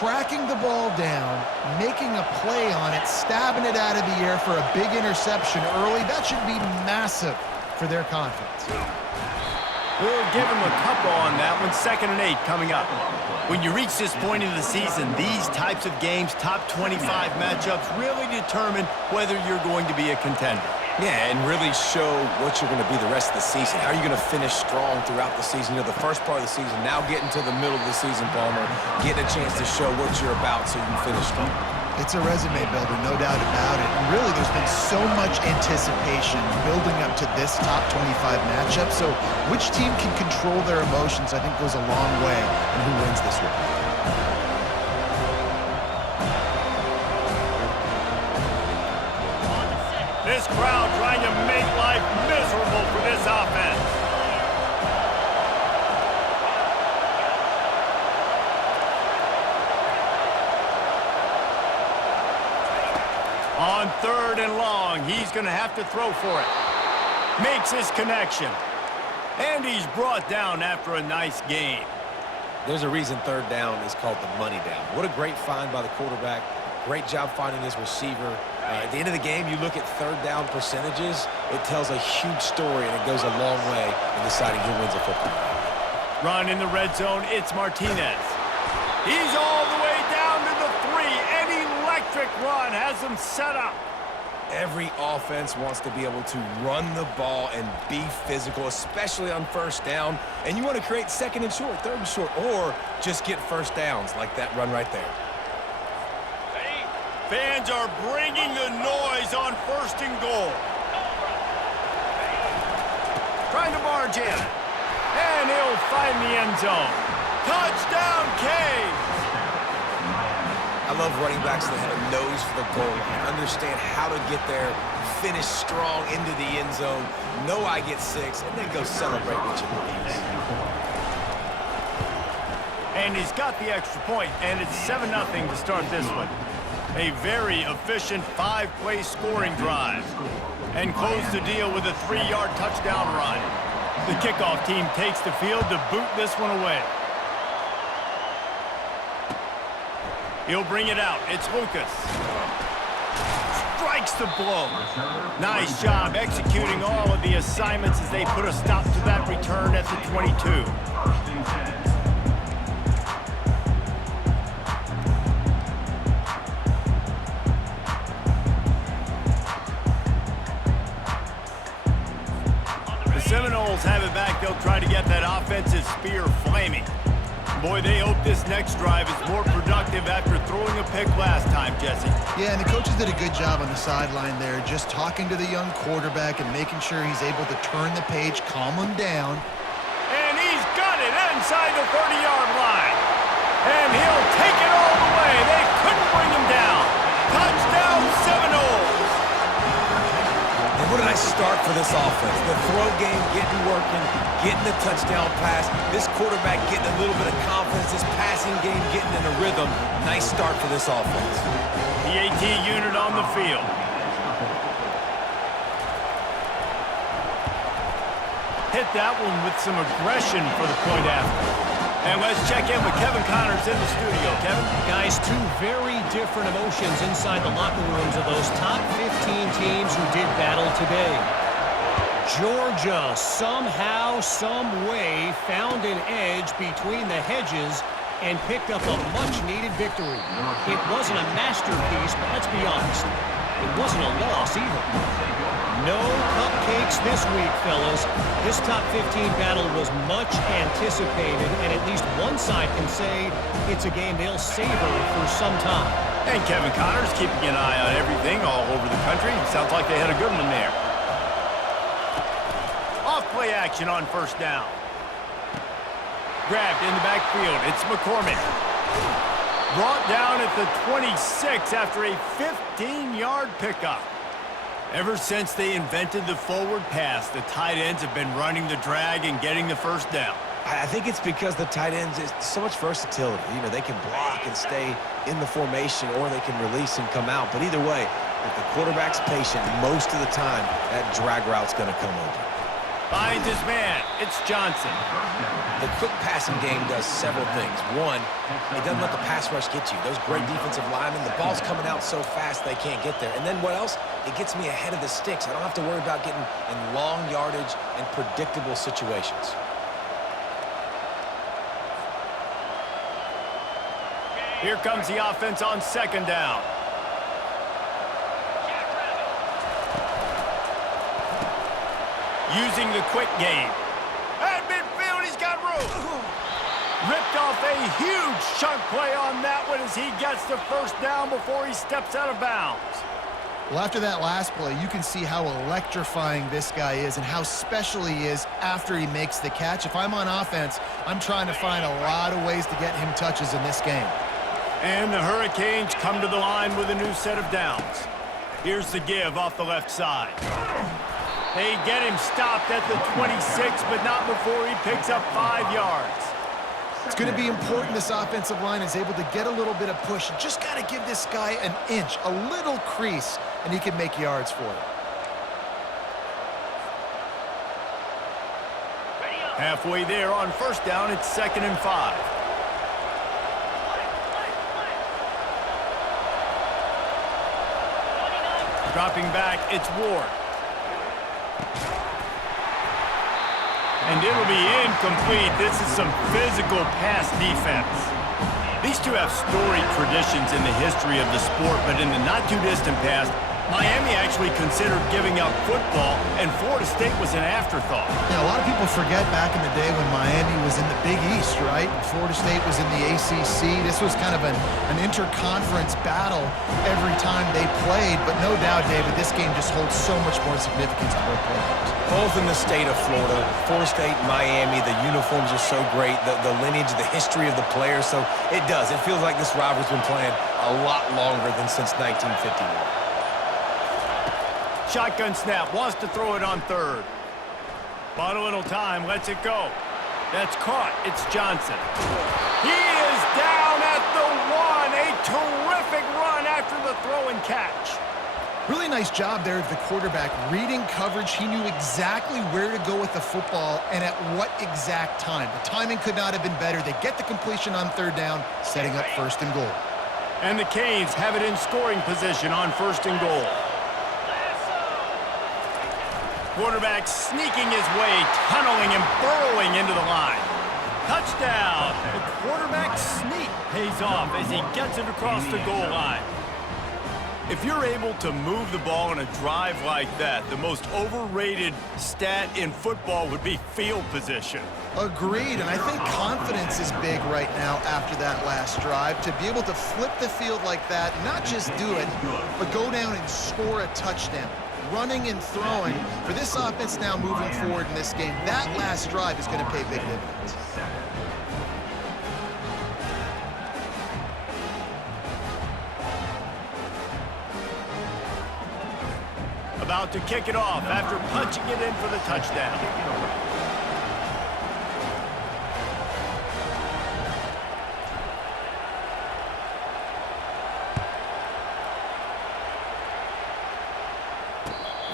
tracking the ball down, making a play on it, stabbing it out of the air for a big interception early. That should be massive for their confidence. We'll give him a couple on that one. 2nd and 8 coming up. When you reach this point in the season, these types of games, top 25 matchups, really determine whether you're going to be a contender. Yeah, and really show what you're going to be the rest of the season. How are you going to finish strong throughout the season? You know, the first part of the season, now getting to the middle of the season, Palmer, getting a chance to show what you're about so you can finish strong. It's a resume builder, no doubt about it. And really, there's been so much anticipation building up to this top 25 matchup. So which team can control their emotions, I think, goes a long way in who wins this one. This crowd trying to make life miserable for this offense. On 3rd and long, he's going to have to throw for it. Makes his connection. And he's brought down after a nice gain. There's a reason 3rd down is called the money down. What a great find by the quarterback. Great job finding his receiver. At the end of the game, you look at 3rd down percentages. It tells a huge story, and it goes a long way in deciding who wins a football game. Run in the red zone, it's Martinez. He's all the way down to the 3. An electric run has him set up. Every offense wants to be able to run the ball and be physical, especially on 1st down. And you want to create 2nd and short, 3rd and short, or just get 1st downs like that run right there. Fans are bringing the noise on 1st and goal. Trying to barge in. And he'll find the end zone. Touchdown, Canes! I love running backs that have a nose for the goal line, understand how to get there, finish strong into the end zone, know I get 6, and then go celebrate with your boys. And he's got the extra point, and it's 7-0 to start this one. A very efficient 5-play scoring drive. And close the deal with a 3-yard touchdown run. The kickoff team takes the field to boot this one away. He'll bring it out. It's Lucas. Strikes the blow. Nice job executing all of the assignments as they put a stop to that return at the 22. Seminoles have it back. They'll try to get that offensive spear flaming. Boy, they hope this next drive is more productive after throwing a pick last time, Jesse. Yeah, and the coaches did a good job on the sideline there, just talking to the young quarterback and making sure he's able to turn the page, calm him down. And he's got it inside the 30-yard line. And he'll take it all the way. They couldn't bring him down. Touchdown, Seminoles. What a nice start for this offense. The throw game getting working, getting the touchdown pass. This quarterback getting a little bit of confidence. This passing game getting in a rhythm. Nice start for this offense. The AT unit on the field. Hit that one with some aggression for the point after. And let's check in with Kevin Connors in the studio. Kevin? Guys, 2 very different emotions inside the locker rooms of those top 15 teams who did battle today. Georgia somehow, some way, found an edge between the hedges and picked up a much-needed victory. It wasn't a masterpiece, but let's be honest, it wasn't a loss either. No cupcakes this week, fellas. This top 15 battle was much anticipated, and at least one side can say it's a game they'll savor for some time. And Kevin Connors keeping an eye on everything all over the country. Sounds like they had a good one there. Off-play action on 1st down. Grabbed in the backfield. It's McCormick. Brought down at the 26 after a 15-yard pickup. Ever since they invented the forward pass, the tight ends have been running the drag and getting the 1st down. I think it's because the tight ends is so much versatility. You know, they can block and stay in the formation, or they can release and come out. But either way, if the quarterback's patient, most of the time, that drag route's going to come open. Finds his man. It's Johnson. The quick passing game does several things. One, it doesn't let the pass rush get you. Those great defensive linemen, the ball's coming out so fast they can't get there. And then what else? It gets me ahead of the sticks. I don't have to worry about getting in long yardage and predictable situations. Here comes the offense on second down. Using the quick game. At midfield, he's got room. Ripped off a huge chunk play on that one as he gets the first down before he steps out of bounds. Well, after that last play, you can see how electrifying this guy is and how special he is after he makes the catch. If I'm on offense, I'm trying to find a lot of ways to get him touches in this game. And the Hurricanes come to the line with a new set of downs. Here's the give off the left side. They get him stopped at the 26, but not before he picks up 5 yards. It's going to be important this offensive line is able to get a little bit of push. You just got to give this guy an inch, a little crease, and he can make yards for it. Halfway there on first down, it's 2nd and 5. Dropping back, it's Ward. And it'll be incomplete. This is some physical pass defense. These two have storied traditions in the history of the sport, but in the not-too-distant past, Miami actually considered giving up football, and Florida State was an afterthought. Yeah, a lot of people forget back in the day when Miami was in the Big East, right? Florida State was in the ACC. This was kind of an interconference battle every time they played, but no doubt, David, this game just holds so much more significance to both programs. Both in the state of Florida, Florida State, Miami, the uniforms are so great, the lineage, the history of the players, so it does. It feels like this rivalry's been playing a lot longer than since 1951. Shotgun snap, wants to throw it on third. Bought a little time, lets it go. That's caught, it's Johnson. He is down at the 1, a terrific run after the throw and catch. Really nice job there of the quarterback reading coverage. He knew exactly where to go with the football and at what exact time. The timing could not have been better. They get the completion on third down, setting up 1st and goal. And the Canes have it in scoring position on 1st and goal. Quarterback sneaking his way, tunneling and burrowing into the line. Touchdown! The quarterback sneak pays off as he gets it across the goal line. If you're able to move the ball in a drive like that, the most overrated stat in football would be field position. Agreed, and I think confidence is big right now after that last drive. To be able to flip the field like that, not just do it, but go down and score a touchdown. Running and throwing, for this offense now moving forward in this game, that last drive is going to pay big dividends. About to kick it off after punching it in for the touchdown.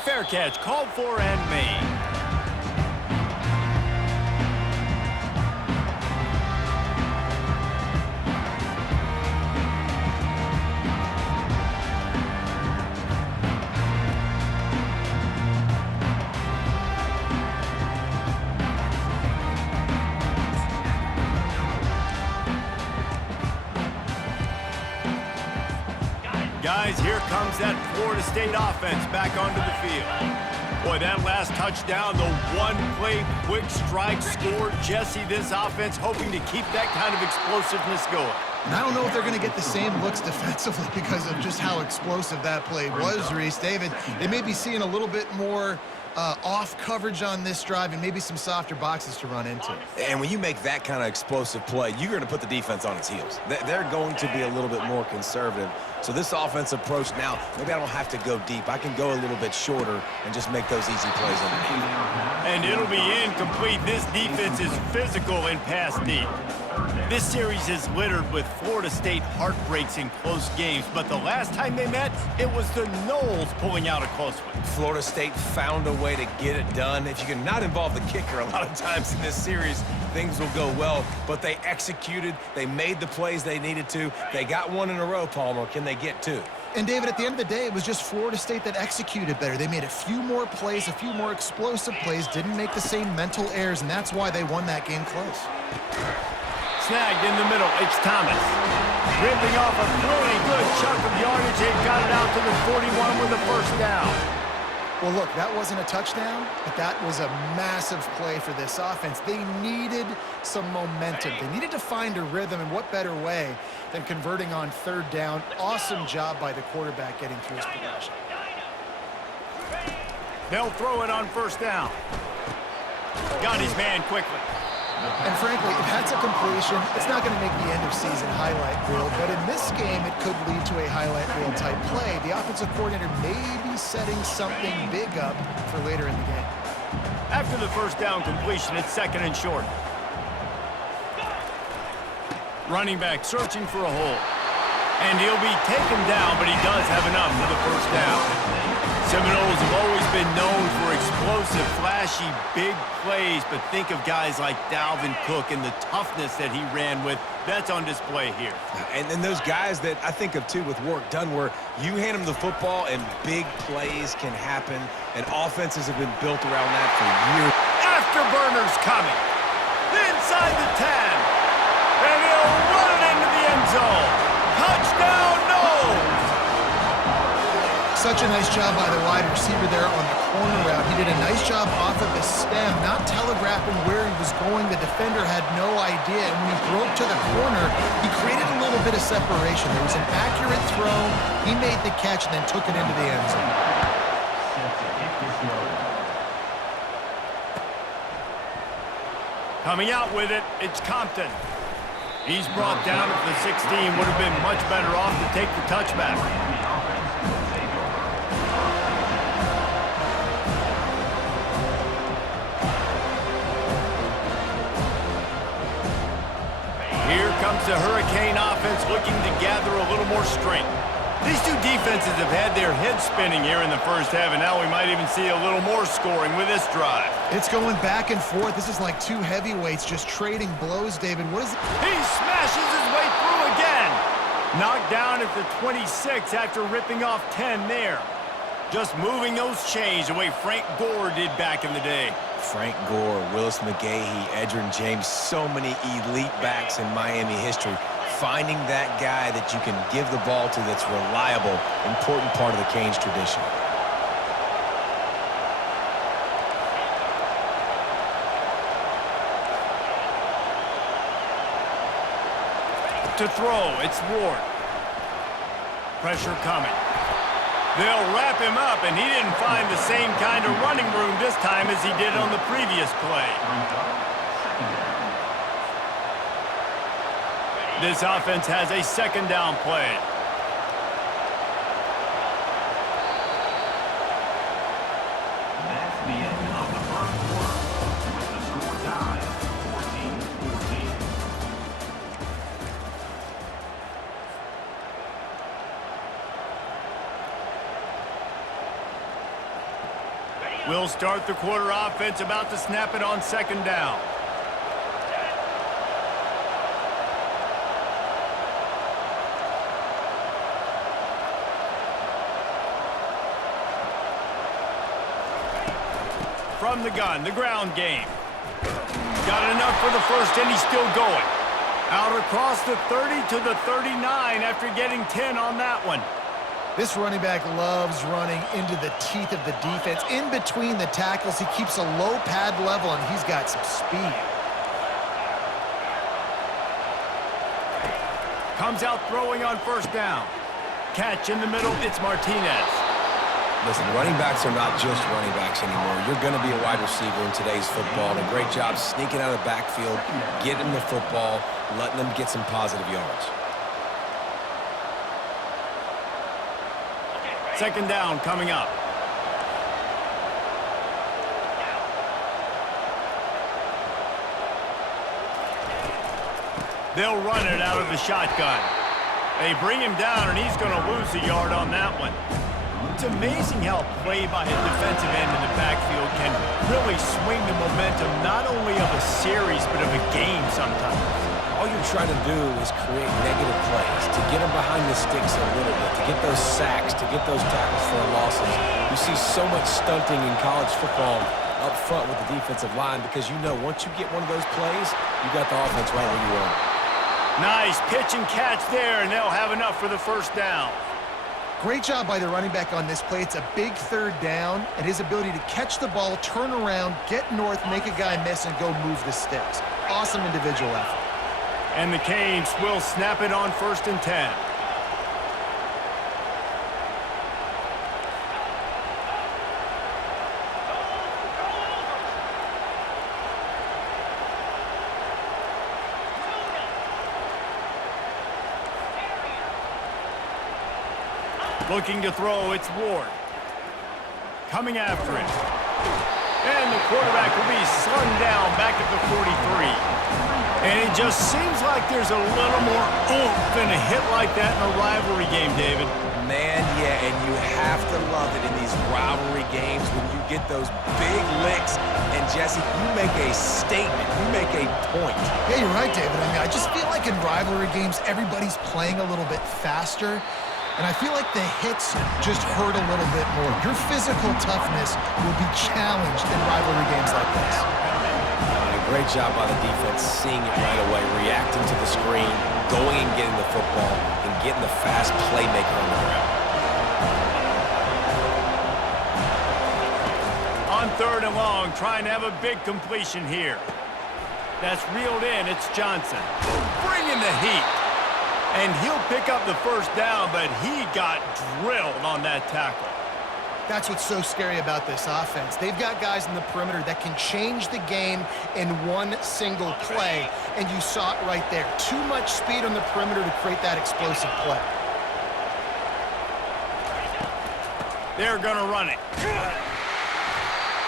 Fair catch, called for and made. Guys, here comes that Florida State offense back onto the field. Boy, that last touchdown, the one-play quick strike score. Jesse, this offense hoping to keep that kind of explosiveness going. And I don't know if they're going to get the same looks defensively because of just how explosive that play was, Reese. David, they may be seeing a little bit more off coverage on this drive and maybe some softer boxes to run into. And when you make that kind of explosive play, you're going to put the defense on its heels. They're going to be a little bit more conservative. So this offense approach now, maybe I don't have to go deep. I can go a little bit shorter and just make those easy plays underneath. And it'll be incomplete. This defense is physical and pass deep. This series is littered with Florida State heartbreaks in close games, but the last time they met, it was the Noles pulling out a close one. Florida State found a way to get it done. If you can not involve the kicker a lot of times in this series, things will go well. But they executed. They made the plays they needed to. They got one in a row, Palmer. Can they get two? And, David, at the end of the day, it was just Florida State that executed better. They made a few more plays, a few more explosive plays, didn't make the same mental errors, and that's why they won that game close. Snagged in the middle, it's Thomas. Ripping off a really good chunk of yardage. They've got it out to the 41 with a first down. Well, look, that wasn't a touchdown, but that was a massive play for this offense. They needed some momentum. They needed to find a rhythm, and what better way than converting on third down. Awesome job by the quarterback getting through his progression. They'll throw it on first down. Got his man quickly. And frankly, if that's a completion, it's not going to make the end of season highlight reel, but in this game, it could lead to a highlight reel type play. The offensive coordinator may be setting something big up for later in the game. After the first down completion, it's second and short. Running back searching for a hole. And he'll be taken down, but he does have enough for the first down. Seminoles have always been known for explosive, flashy, big plays, but think of guys like Dalvin Cook and the toughness that he ran with. That's on display here. And then those guys that I think of, too, with work done, where you hand them the football and big plays can happen, and offenses have been built around that for years. Afterburners coming. Inside the 10. And he'll run it into the end zone. Touchdown, Noles! Such a nice job by the wide receiver there on the corner route. He did a nice job off of the stem, not telegraphing where he was going. The defender had no idea, and when he broke to the corner, he created a little bit of separation. There was an accurate throw. He made the catch and then took it into the end zone. Coming out with it, it's Compton. He's brought down at the 16. Would have been much better off to take the touchback. Here comes the Hurricane offense looking to gather a little more strength. These two defenses have had their heads spinning here in the first half, and now we might even see a little more scoring with this drive. It's going back and forth. This is like two heavyweights just trading blows, David. What is it? He smashes his way through again. Knocked down at the 26 after ripping off 10 there. Just moving those chains the way Frank Gore did back in the day. Frank Gore, Willis McGahee, Edgerrin James, so many elite backs in Miami history. Finding that guy that you can give the ball to that's reliable, important part of the Canes tradition. To throw, it's Ward. Pressure coming. They'll wrap him up, and he didn't find the same kind of running room this time as he did on the previous play. This offense has a second down play. That's the end of the first quarter, with the score tied 14-14. We'll start the quarter offense, about to snap it on second down. From the gun, the ground game. Got enough for the first, and he's still going. Out across the 30 to the 39 after getting 10 on that one. This running back loves running into the teeth of the defense. In between the tackles, he keeps a low pad level, and he's got some speed. Comes out throwing on first down. Catch in the middle, it's Martinez. Listen, running backs are not just running backs anymore. You're going to be a wide receiver in today's football, and a great job sneaking out of the backfield, getting the football, letting them get some positive yards. Second down coming up. They'll run it out of the shotgun. They bring him down, and he's going to lose a yard on that one. It's amazing how play by a defensive end in the backfield can really swing the momentum not only of a series but of a game sometimes. All you're trying to do is create negative plays, to get them behind the sticks a little bit, to get those sacks, to get those tackles for losses. You see so much stunting in college football up front with the defensive line because you know once you get one of those plays, you got the offense right where you want it. Nice pitch and catch there, and they'll have enough for the first down. Great job by the running back on this play. It's a big third down, and his ability to catch the ball, turn around, get north, make a guy miss, and go move the sticks. Awesome individual effort. And the Canes will snap it on 1st and 10. Looking to throw, it's Ward. Coming after it. And the quarterback will be slung down back at the 43. And it just seems like there's a little more oomph in a hit like that in a rivalry game, David. Man, yeah, and you have to love it in these rivalry games when you get those big licks. And, Jesse, you make a statement. You make a point. Yeah, you're right, David. I mean, I just feel like in rivalry games, everybody's playing a little bit faster. And I feel like the hits just hurt a little bit more. Your physical toughness will be challenged in rivalry games like this. A great job by the defense, seeing it right away, reacting to the screen, going and getting the football, and getting the fast playmaker on the ground. On 3rd and long, trying to have a big completion here. That's reeled in. It's Johnson. Bringing the heat. And he'll pick up the first down, but he got drilled on that tackle. That's what's so scary about this offense. They've got guys in the perimeter that can change the game in one single play, and you saw it right there. Too much speed on the perimeter to create that explosive play. They're going to run it.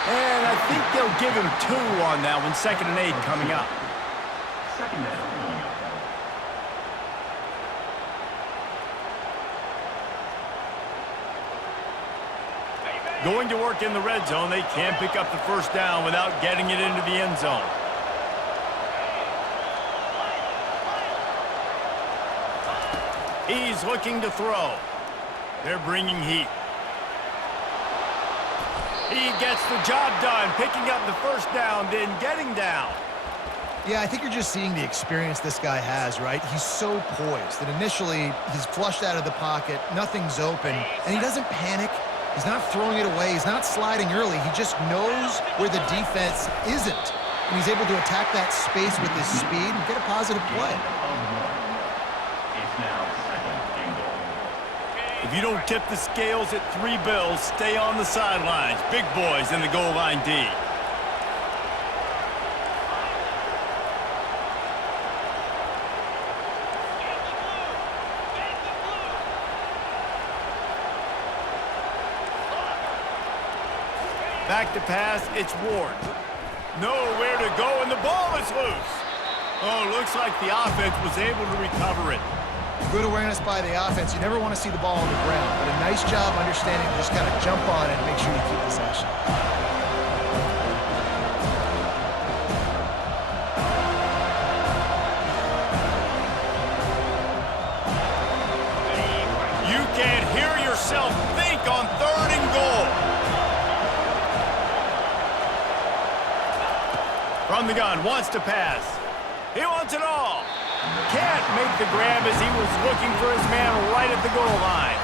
And I think they'll give him 2 on that one. 2nd and 8 coming up. Second down. Going to work in the red zone. They can't pick up the first down without getting it into the end zone. He's looking to throw. They're bringing heat. He gets the job done, picking up the first down, then getting down. Yeah, I think you're just seeing the experience this guy has, right? He's so poised that initially he's flushed out of the pocket, nothing's open, and he doesn't panic. He's not throwing it away. He's not sliding early. He just knows where the defense isn't. And he's able to attack that space with his speed and get a positive play. It's now 2nd and goal. If you don't tip the scales at 3 bills, stay on the sidelines. Big boys in the goal line D. Back to pass, it's Ward. Nowhere to go, and the ball is loose. Oh, looks like the offense was able to recover it. Good awareness by the offense. You never want to see the ball on the ground, but a nice job understanding to just kind of jump on it and make sure you keep possession. You can't hear yourself think on 3rd and goal. From the gun, wants to pass. He wants it all. Can't make the grab as he was looking for his man right at the goal line.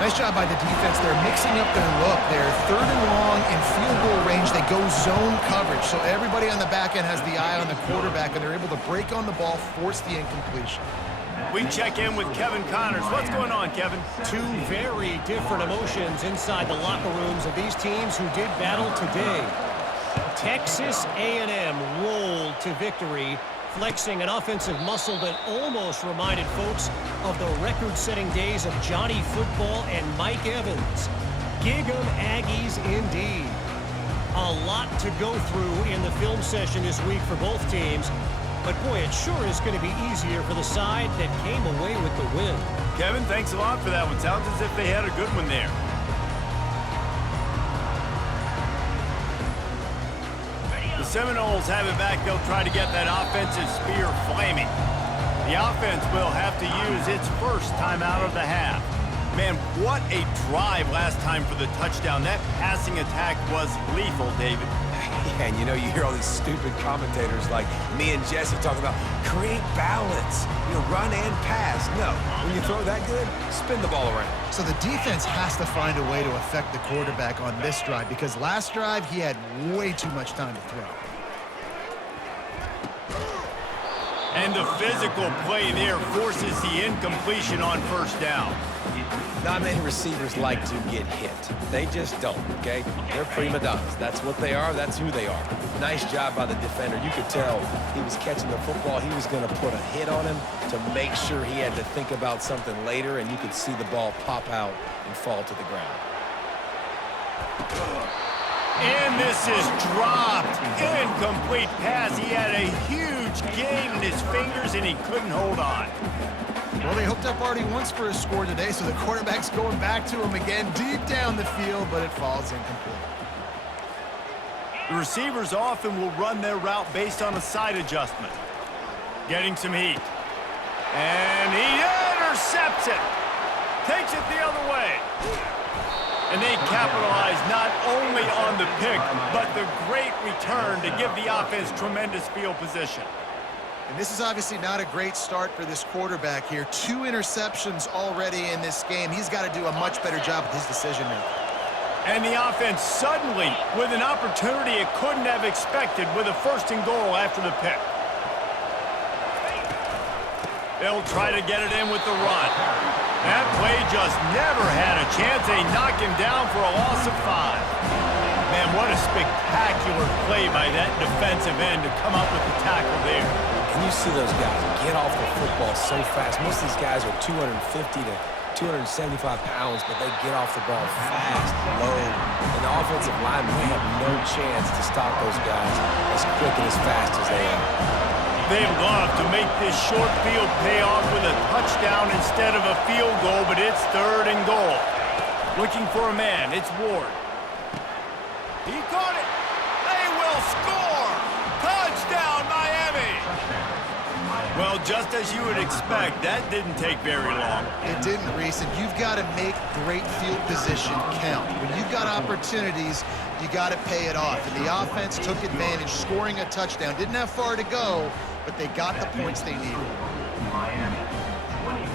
Nice job by the defense. They're mixing up their look. They're 3rd and long in field goal range. They go zone coverage. So everybody on the back end has the eye on the quarterback, and they're able to break on the ball, force the incompletion. We check in with Kevin Connors. What's going on, Kevin? 2 very different emotions inside the locker rooms of these teams who did battle today. Texas A&M rolled to victory, flexing an offensive muscle that almost reminded folks of the record-setting days of Johnny Football and Mike Evans. Gig 'em Aggies indeed. A lot to go through in the film session this week for both teams. But boy, it sure is going to be easier for the side that came away with the win. Kevin, thanks a lot for that one. Sounds as if they had a good one there. The Seminoles have it back. They'll try to get that offensive spear flaming. The offense will have to use its first timeout of the half. Man, what a drive last time for the touchdown. That passing attack was lethal, David. Yeah, and you know, you hear all these stupid commentators like me and Jesse talking about create balance, run and pass. No, when you throw that good, spin the ball around. So the defense has to find a way to affect the quarterback on this drive because last drive he had way too much time to throw. And the physical play there forces the incompletion on first down. Not many receivers like to get hit. They just don't, okay? They're prima donnas. That's what they are. That's who they are. Nice job by the defender. You could tell he was catching the football. He was going to put a hit on him to make sure he had to think about something later, and you could see the ball pop out and fall to the ground. And this is dropped. Incomplete pass. He had a huge gain in his fingers, and he couldn't hold on. Well, they hooked up already once for a score today, so the quarterback's going back to him again deep down the field, but it falls incomplete. The receivers often will run their route based on a side adjustment. Getting some heat. And he intercepts it. Takes it the other way. And they capitalize not only on the pick, but the great return to give the offense tremendous field position. And this is obviously not a great start for this quarterback here. 2 interceptions already in this game. He's got to do a much better job with his decision-making. And the offense suddenly with an opportunity it couldn't have expected with a 1st and goal after the pick. They'll try to get it in with the run. That play just never had a chance. They knock him down for a loss of 5. Man, what a spectacular play by that defensive end to come up with the tackle there. And you see those guys get off the football so fast. Most of these guys are 250 to 275 pounds, but they get off the ball fast, low. And the offensive linemen, they have no chance to stop those guys as quick and as fast as they are. They love to make this short field pay off with a touchdown instead of a field goal, but it's 3rd and goal. Looking for a man, it's Ward. He caught it. They will score. Touchdown, Miami. Well, just as you would expect, that didn't take very long. It didn't, Reese, and you've got to make great field position count. When you've got opportunities, you got to pay it off. And the offense took advantage, scoring a touchdown. Didn't have far to go, but they got the points they needed. Miami 24,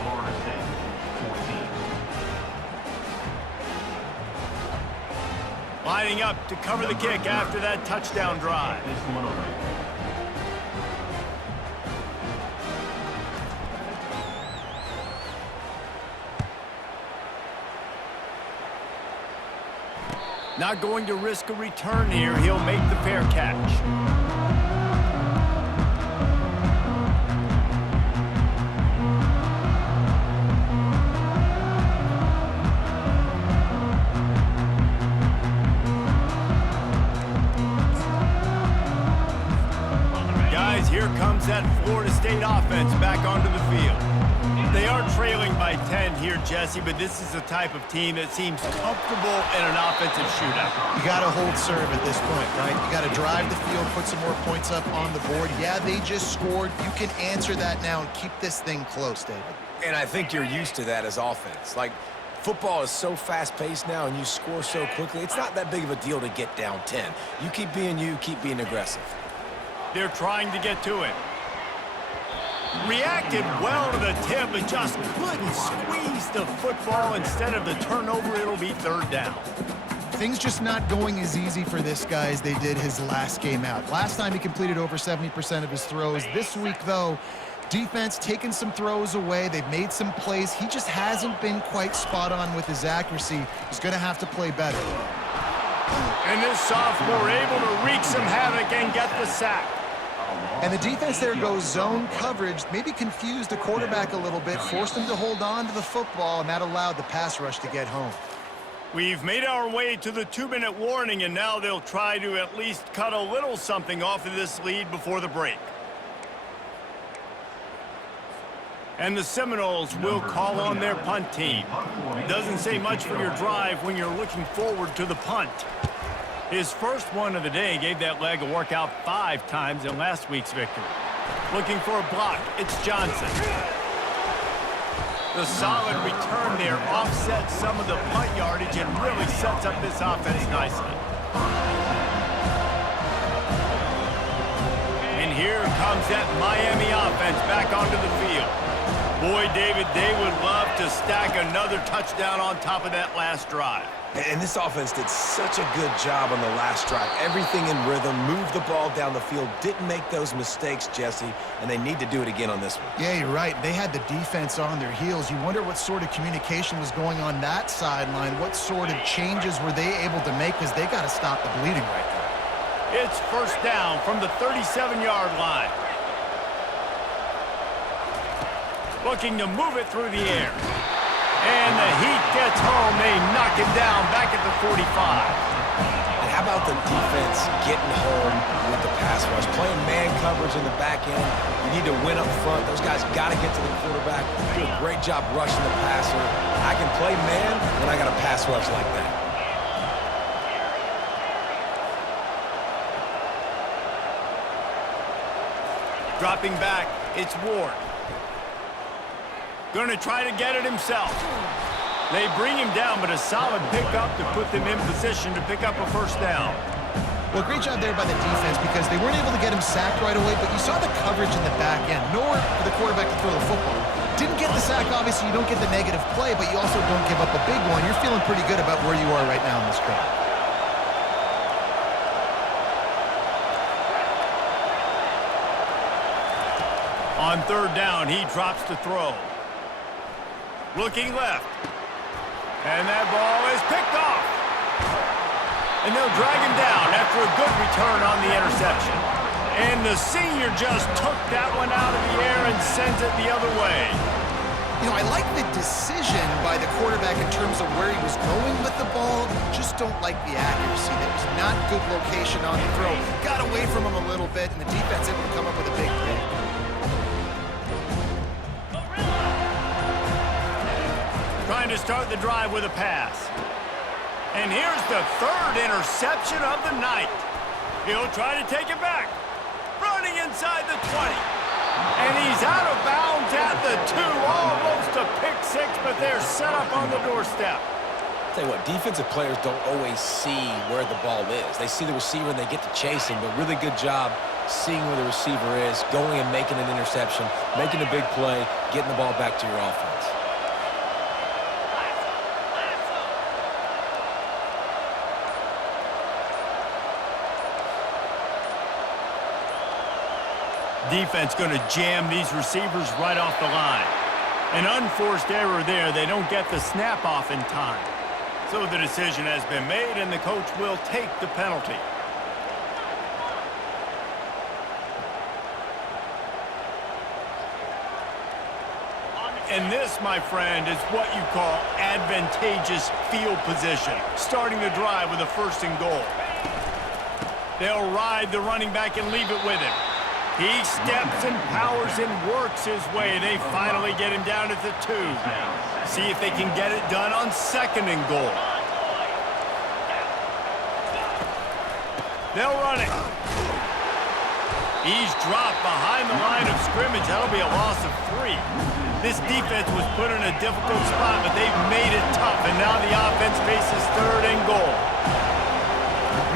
Florida State 14. Lining up to cover the kick after that touchdown drive. This one away. Not going to risk a return here. He'll make the fair catch. Guys, here comes that Florida State offense back onto the field. They are trailing by 10 here, Jesse, but this is the type of team that seems comfortable in an offensive shootout. You got to hold serve at this point, right? You got to drive the field, put some more points up on the board. Yeah, they just scored. You can answer that now and keep this thing close, David. And I think you're used to that as offense. Like, football is so fast-paced now and you score so quickly, it's not that big of a deal to get down 10. You keep being you, keep being aggressive. They're trying to get to it. Reacted well to the tip, but just couldn't squeeze the football. Instead of the turnover, it'll be 3rd down. Things just not going as easy for this guy as they did his last game out. Last time he completed over 70% of his throws. This week, though, defense taking some throws away. They've made some plays. He just hasn't been quite spot on with his accuracy. He's going to have to play better. And this sophomore able to wreak some havoc and get the sack. And the defense there goes zone coverage, maybe confused the quarterback a little bit, forced him to hold on to the football, and that allowed the pass rush to get home. We've made our way to the 2-minute warning, and now they'll try to at least cut a little something off of this lead before the break. And the Seminoles will call on their punt team. Doesn't say much for your drive when you're looking forward to the punt. His first one of the day gave that leg a workout 5 times in last week's victory. Looking for a block, it's Johnson. The solid return there offsets some of the punt yardage and really sets up this offense nicely. And here comes that Miami offense back onto the field. Boy, David, they would love to stack another touchdown on top of that last drive. And this offense did such a good job on the last drive. Everything in rhythm, moved the ball down the field, didn't make those mistakes, Jesse, and they need to do it again on this one. Yeah, you're right. They had the defense on their heels. You wonder what sort of communication was going on that sideline. What sort of changes were they able to make, because they got to stop the bleeding right there. It's first down from the 37-yard line. Looking to move it through the air. And the heat gets home. They knock him down back at the 45. And how about the defense getting home with the pass rush? Playing man coverage in the back end. You need to win up front. Those guys got to get to the quarterback. Do a great job rushing the passer. I can play man, and I got a pass rush like that. Dropping back, it's Ward. Going to try to get it himself. They bring him down, but a solid pickup to put them in position to pick up a first down. Well, great job there by the defense, because they weren't able to get him sacked right away, but you saw the coverage in the back end. Nowhere for the quarterback to throw the football. Didn't get the sack, obviously. You don't get the negative play, but you also don't give up a big one. You're feeling pretty good about where you are right now in this drive. On third down, he drops to throw. Looking left. And that ball is picked off. And they'll drag him down after a good return on the interception. And the senior just took that one out of the air and sends it the other way. You know, I like the decision by the quarterback in terms of where he was going with the ball. Just don't like the accuracy. That was not good location on the throw. Got away from him a little bit, and the defense able to come up with a big pick. Trying to start the drive with a pass. And here's the third interception of the night. He'll try to take it back. Running inside the 20. And he's out of bounds at the 2. Almost a pick six, but they're set up on the doorstep. Tell you what, defensive players don't always see where the ball is. They see the receiver and they get to chase him, but really good job seeing where the receiver is, going and making an interception, making a big play, getting the ball back to your offense. Defense going to jam these receivers right off the line. An unforced error there. They don't get the snap off in time. So the decision has been made, and the coach will take the penalty. And this, my friend, is what you call advantageous field position. Starting the drive with a first and goal. They'll ride the running back and leave it with him. He steps and powers and works his way. They finally get him down at the 2. See if they can get it done on second and goal. They'll run it. He's dropped behind the line of scrimmage. That'll be a loss of 3. This defense was put in a difficult spot, but they've made it tough, and now the offense faces third and goal.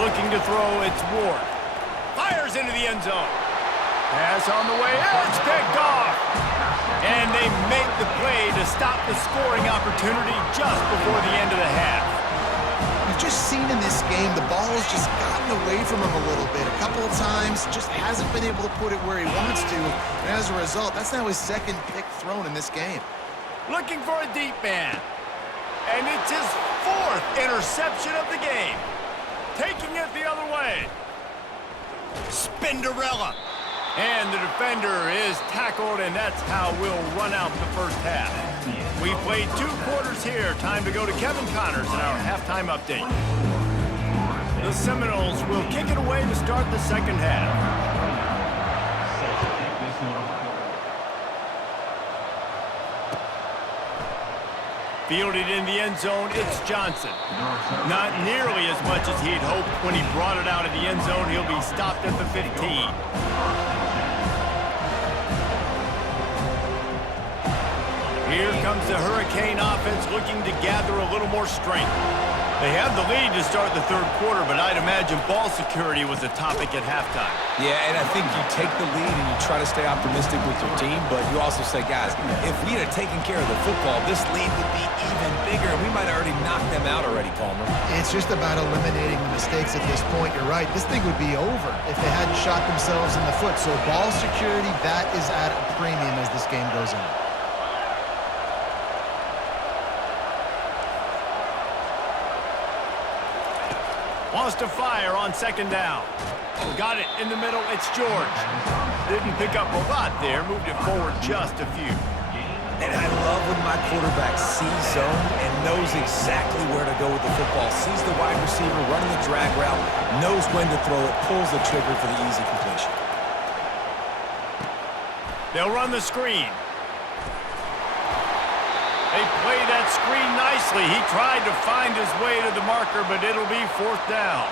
Looking to throw, it's Ward. Fires into the end zone. Pass on the way, it's picked off. And they make the play to stop the scoring opportunity just before the end of the half. We've just seen in this game, the ball has just gotten away from him a little bit. A couple of times, just hasn't been able to put it where he wants to. And as a result, that's now his second pick thrown in this game. Looking for a deep man. And it's his 4th interception of the game. Taking it the other way. Spinderella. And the defender is tackled, and that's how we'll run out the first half. We've played 2 quarters here. Time to go to Kevin Connors in our halftime update. The Seminoles will kick it away to start the second half. Fielded in the end zone, it's Johnson. Not nearly as much as he'd hoped when he brought it out of the end zone. He'll be stopped at the 15. Here comes the Hurricane offense looking to gather a little more strength. They have the lead to start the third quarter, but I'd imagine ball security was a topic at halftime. Yeah, and I think you take the lead and you try to stay optimistic with your team, but you also say, guys, if we had taken care of the football, this lead would be even bigger, and we might have already knocked them out already, Palmer. It's just about eliminating the mistakes at this point. You're right. This thing would be over if they hadn't shot themselves in the foot. So ball security, that is at a premium as this game goes on. Wants to fire on second down. Got it in the middle. It's George. Didn't pick up a lot there. Moved it forward just a few. And I love when my quarterback sees zone and knows exactly where to go with the football. Sees the wide receiver running the drag route, knows when to throw it, pulls the trigger for the easy completion. They'll run the screen. They play that screen nicely. He tried to find his way to the marker, but it'll be fourth down.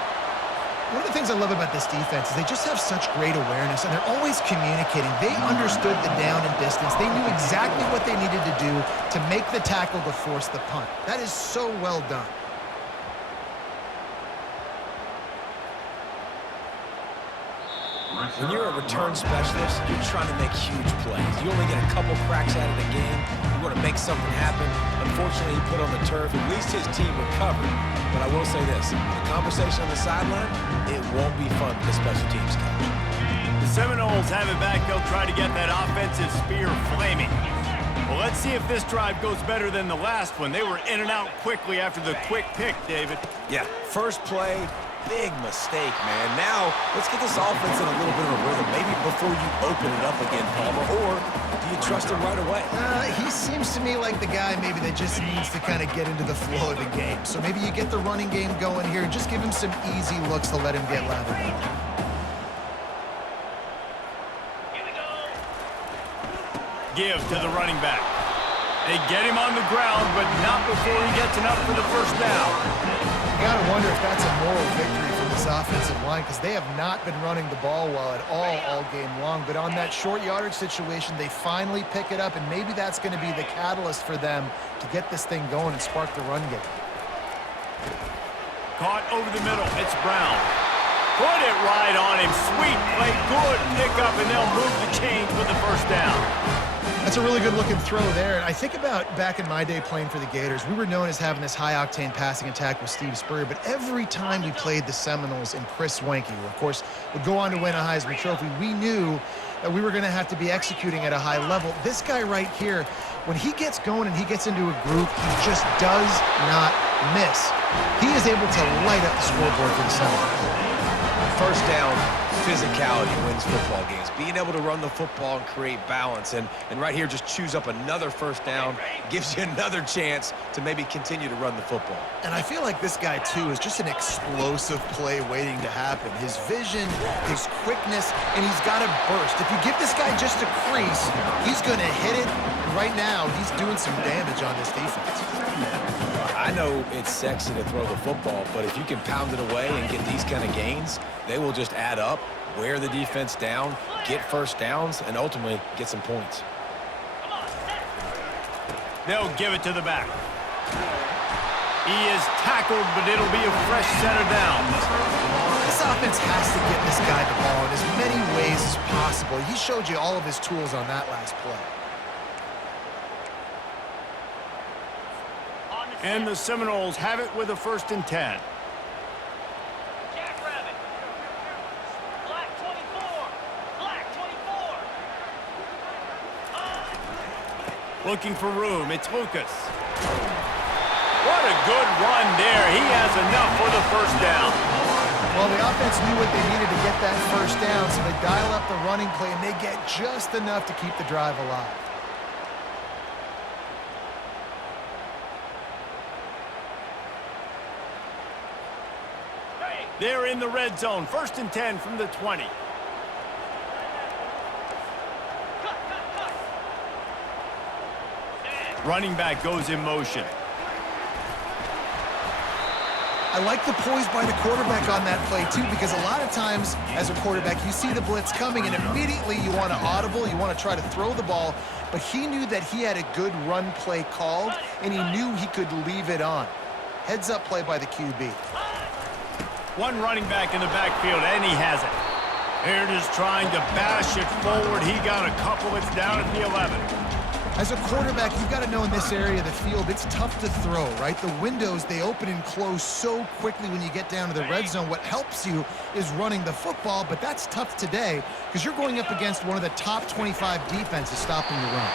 One of the things I love about this defense is they just have such great awareness, and they're always communicating. They understood the down and distance. They knew exactly what they needed to do to make the tackle to force the punt. That is so well done. When you're a return specialist, you're trying to make huge plays. You only get a couple cracks at it a game. You want to make something happen. Unfortunately, he put on the turf. At least his team recovered. But I will say this, the conversation on the sideline, it won't be fun for the special teams coach. The Seminoles have it back. They'll try to get that offensive spear flaming. Well, let's see if this drive goes better than the last one. They were in and out quickly after the quick pick, David. Yeah, first play, big mistake, man. Now, let's get this offense in a little bit of a rhythm. Maybe before you open it up again, Palmer, or do you trust him right away? He seems to me like the guy maybe that just needs to kind of get into the flow of the game. So maybe you get the running game going here and just give him some easy looks to let him get lathered up. Give to the running back. They get him on the ground, but not before he gets enough for the first down. You got to wonder if that's a moral victory for this offensive line, because they have not been running the ball well at all game long. But on that short yardage situation, they finally pick it up, and maybe that's going to be the catalyst for them to get this thing going and spark the run game. Caught over the middle. It's Brown. Put it right on him. Sweet play. Good pickup, and they'll move the chains with the first down. That's a really good-looking throw there. And I think about back in my day playing for the Gators, we were known as having this high-octane passing attack with Steve Spurrier, but every time we played the Seminoles and Chris Wenke, who, of course, would go on to win a Heisman Trophy, we knew that we were going to have to be executing at a high level. This guy right here, when he gets going and he gets into a groove, he just does not miss. He is able to light up the scoreboard for the Seminoles. First down, physicality wins football games. Being able to run the football and create balance. And right here, just choose up another first down. Gives you another chance to maybe continue to run the football. And I feel like this guy, too, is just an explosive play waiting to happen. His vision, his quickness, and he's got a burst. If you give this guy just a crease, he's going to hit it. And right now, he's doing some damage on this defense. I know it's sexy to throw the football, but if you can pound it away and get these kind of gains, they will just add up, wear the defense down, get first downs, and ultimately get some points. They'll give it to the back. He is tackled, but it'll be a fresh set of downs. This offense has to get this guy the ball in as many ways as possible. He showed you all of his tools on that last play. And the Seminoles have it with a 1st and 10. Jackrabbit. Black 24. Black 24. Looking for room. It's Lucas. What a good run there. He has enough for the first down. Well, the offense knew what they needed to get that first down, so they dial up the running play, and they get just enough to keep the drive alive. They're in the red zone. 1st and 10 from the 20. Running back goes in motion. I like the poise by the quarterback on that play, too, because a lot of times as a quarterback, you see the blitz coming, and immediately you want to audible, you want to try to throw the ball, but he knew that he had a good run play called, and he knew he could leave it on. Heads-up play by the QB. One running back in the backfield, and he has it. Here it is trying to bash it forward. He got a couple. It's down at the 11. As a quarterback, you've got to know in this area of the field, it's tough to throw, right? The windows, they open and close so quickly when you get down to the red zone. What helps you is running the football, but that's tough today because you're going up against one of the top 25 defenses stopping the run.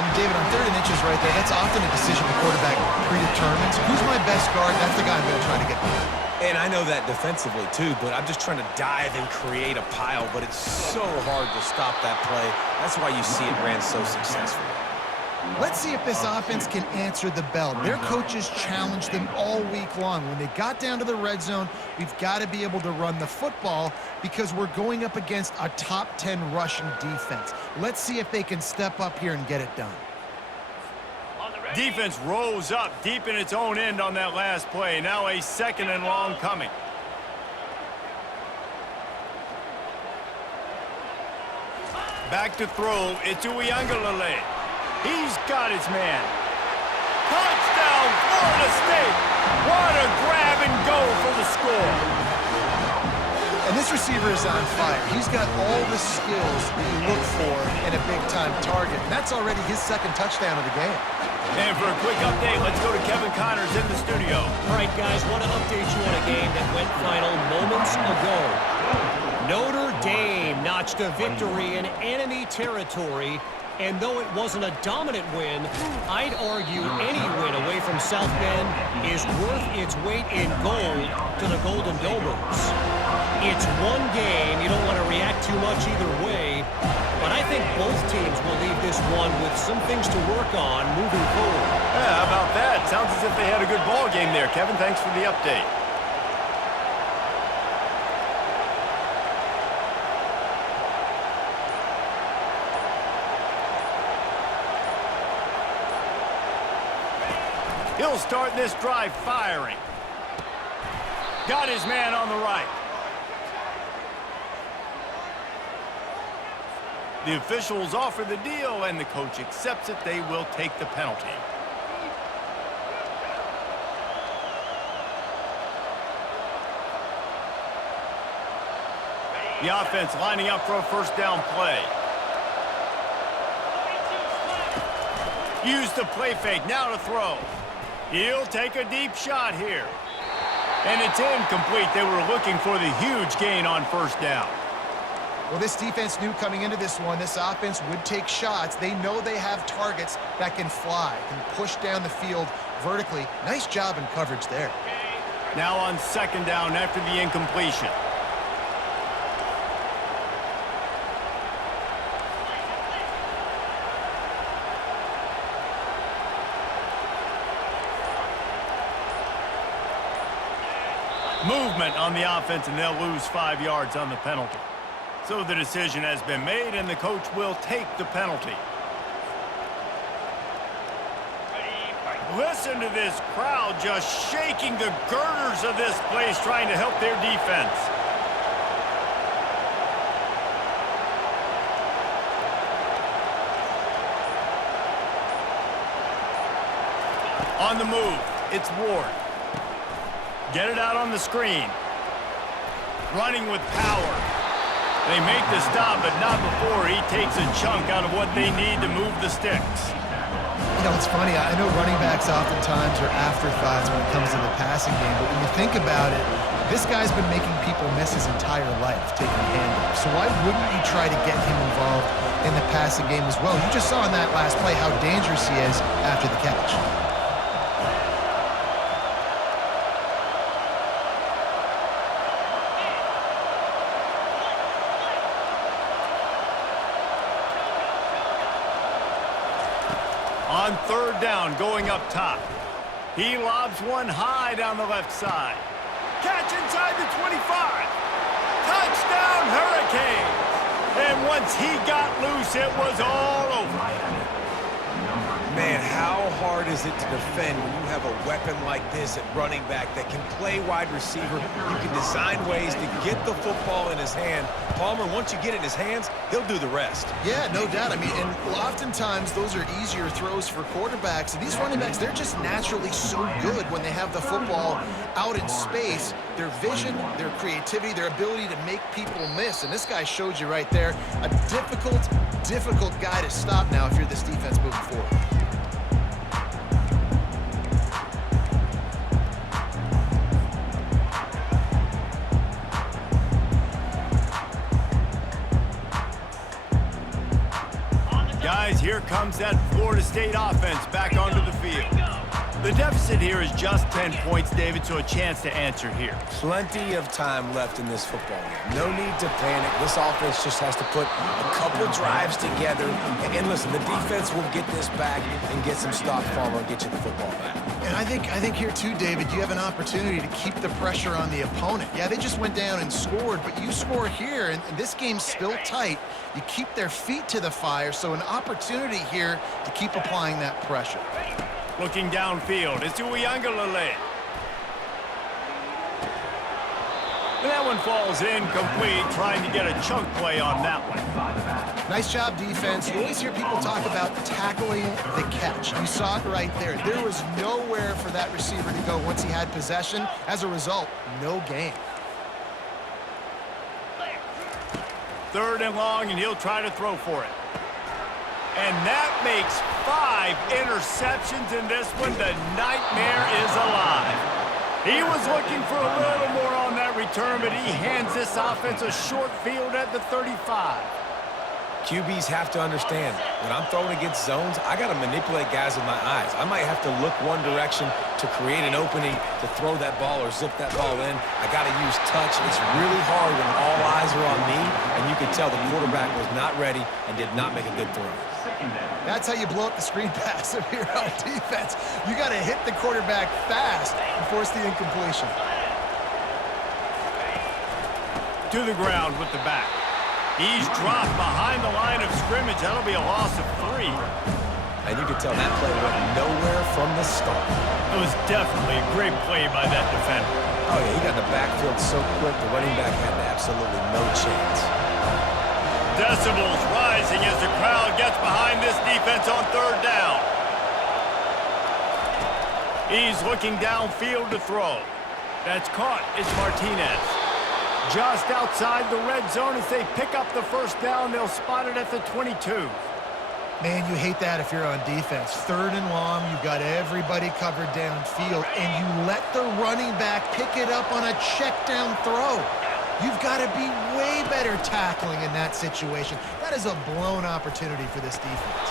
And David, on 3rd and inches right there, that's often a decision the quarterback predetermines. Who's my best guard? That's the guy I'm going to try to get by. And I know that defensively, too, but I'm just trying to dive and create a pile, but it's so hard to stop that play. That's why you see it ran so successfully. Let's see if this offense can answer the bell. Their coaches challenged them all week long. When they got down to the red zone, we've got to be able to run the football because we're going up against a top 10 rushing defense. Let's see if they can step up here and get it done. Defense rose up deep in its own end on that last play. Now a 2nd and long coming. Back to throw. It's Uiagalelei. He's got his man. Touchdown, Florida State. What a grab and go for the score. And this receiver is on fire. He's got all the skills that you look for in a big-time target. That's already his 2nd touchdown of the game. And for a quick update, let's go to Kevin Connors in the studio. All right, guys, want to update you on a game that went final moments ago. Notre Dame notched a victory in enemy territory, and though it wasn't a dominant win, I'd argue any win away from South Bend is worth its weight in gold to the Golden Domers. It's one game. You don't want to react too much either way, but I think both teams will leave this one with some things to work on moving forward. Yeah, how about that? Sounds as if they had a good ball game there. Kevin, thanks for the update. He'll start this drive firing. Got his man on the right. The officials offer the deal, and the coach accepts it. They will take the penalty. The offense lining up for a 1st down play. Use the play fake, now to throw. He'll take a deep shot here. And it's incomplete. They were looking for the huge gain on 1st down. Well, this defense knew coming into this one, this offense would take shots. They know they have targets that can fly, can push down the field vertically. Nice job in coverage there. Now on 2nd down after the incompletion. Movement on the offense, and they'll lose 5 yards on the penalty. So the decision has been made, and the coach will take the penalty. Listen to this crowd just shaking the girders of this place, trying to help their defense. On the move, it's Ward. Get it out on the screen. Running with power. They make the stop, but not before he takes a chunk out of what they need to move the sticks. You know, it's funny. I know running backs oftentimes are afterthoughts when it comes to the passing game, but when you think about it, this guy's been making people miss his entire life taking handoffs. So why wouldn't you try to get him involved in the passing game as well? You just saw in that last play how dangerous he is after the catch. On 3rd down, going up top. He lobs one high down the left side. Catch inside the 25. Touchdown, Hurricanes. And once he got loose, it was all over. Man, how hard hard is it to defend when you have a weapon like this at running back that can play wide receiver? You can design ways to get the football in his hand. Palmer, once you get it in his hands, he'll do the rest. Yeah, no doubt. I mean, and oftentimes those are easier throws for quarterbacks. And these running backs, they're just naturally so good when they have the football out in space. Their vision, their creativity, their ability to make people miss. And this guy showed you right there, a difficult guy to stop now if you're this defense moving forward. Guys, here comes that Florida State offense back onto the field. The deficit here is just 10 points, David, so a chance to answer here. Plenty of time left in this football game. No need to panic. This offense just has to put a couple drives together. And listen, the defense will get this back and get some stops, Palmer, and get you the football back. And I think here too, David, you have an opportunity to keep the pressure on the opponent. Yeah, they just went down and scored, but you score here, and this game's still tight. You keep their feet to the fire, so an opportunity here to keep applying that pressure. Looking downfield, it's Uiagalelei. That one falls incomplete, trying to get a chunk play on that one. Nice job, defense. You always hear people talk about tackling the catch. You saw it right there. There was nowhere for that receiver to go once he had possession. As a result, no gain. 3rd and long, and he'll try to throw for it. And that makes 5 interceptions in this one. The nightmare is alive. He was looking for a little more on that return, but he hands this offense a short field at the 35. QBs have to understand, when I'm throwing against zones, I got to manipulate guys with my eyes. I might have to look one direction to create an opening to throw that ball or zip that ball in. I got to use touch. It's really hard when all eyes are on me, and you can tell the quarterback was not ready and did not make a good throw. That's how you blow up the screen pass if you're on defense. You got to hit the quarterback fast and force the incompletion. To the ground with the back. He's dropped behind the line of scrimmage. That'll be a loss of 3. And you can tell that play went nowhere from the start. It was definitely a great play by that defender. Oh, yeah, he got in the backfield so quick, the running back had absolutely no chance. Decibels rising as the crowd gets behind this defense on 3rd down. He's looking downfield to throw. That's caught. It's Martinez. Just outside the red zone as they pick up the 1st down. They'll spot it at the 22. Man, you hate that if you're on defense. 3rd and long, you've got everybody covered downfield, and you let the running back pick it up on a check down throw. You've got to be way better tackling in that situation. That is a blown opportunity for this defense.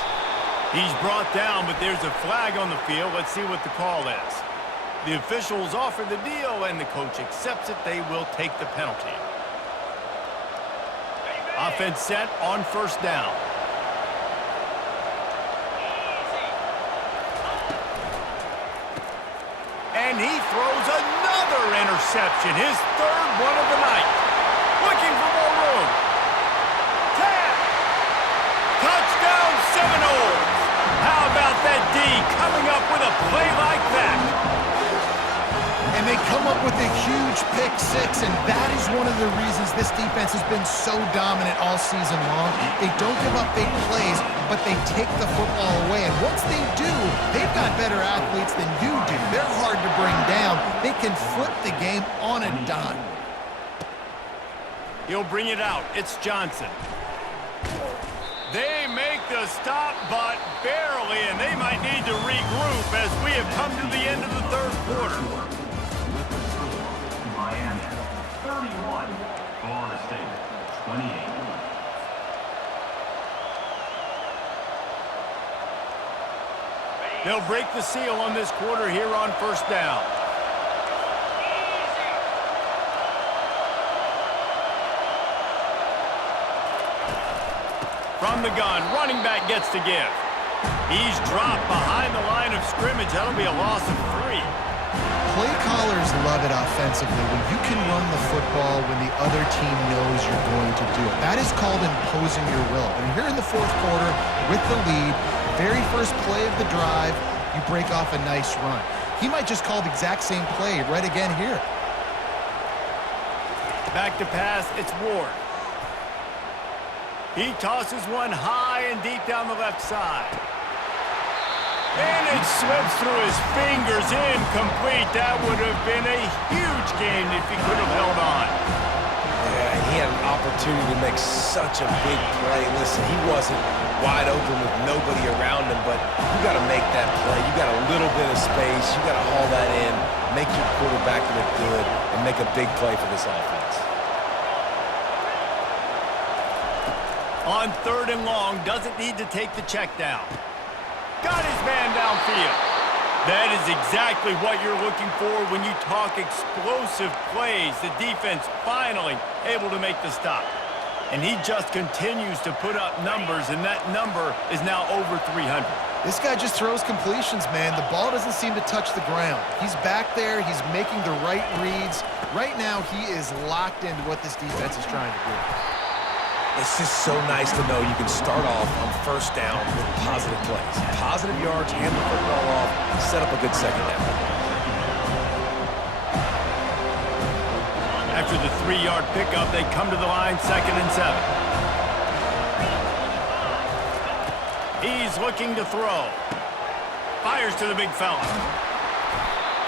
He's brought down, but there's a flag on the field. Let's see what the call is. The officials offer the deal, and the coach accepts it. They will take the penalty. Offense set on 1st down. And he throws another interception, his 3rd one of the night. Looking for more room. 10. Touchdown Seminoles. How about that D coming up with a play like that? And they come up with a huge pick 6, and that is one of the reasons this defense has been so dominant all season long. They don't give up big plays, but they take the football away. And once they do, they've got better athletes than you do. They're hard to bring down. They can flip the game on a dime. He'll bring it out. It's Johnson. They make the stop, but barely, and they might need to regroup as we have come to the end of the 3rd quarter. Miami, 31. Florida State, 28. They'll break the seal on this quarter here on 1st down. From the gun, running back gets to give. He's dropped behind the line of scrimmage. That'll be a loss of 3. Play callers love it offensively when you can run the football when the other team knows you're going to do it. That is called imposing your will. And here in the 4th quarter with the lead, very first play of the drive, you break off a nice run. He might just call the exact same play right again here. Back to pass, it's Ward. He tosses one high and deep down the left side. And it slips through his fingers, incomplete. That would have been a huge gain if he could have held on. Yeah, he had an opportunity to make such a big play. Listen, he wasn't wide open with nobody around him, but you got to make that play. You got a little bit of space. You got to haul that in, make your quarterback look good, and make a big play for this offense. On 3rd and long, doesn't need to take the check down. Got his man downfield. That is exactly what you're looking for when you talk explosive plays. The defense finally able to make the stop. And he just continues to put up numbers, and that number is now over 300. This guy just throws completions, man. The ball doesn't seem to touch the ground. He's back there. He's making the right reads. Right now, he is locked into what this defense is trying to do. It's just so nice to know you can start off on 1st down with positive plays. Positive yards, hand the football off, set up a good 2nd down. After the 3-yard pickup, they come to the line 2nd and 7. He's looking to throw. Fires to the big fella.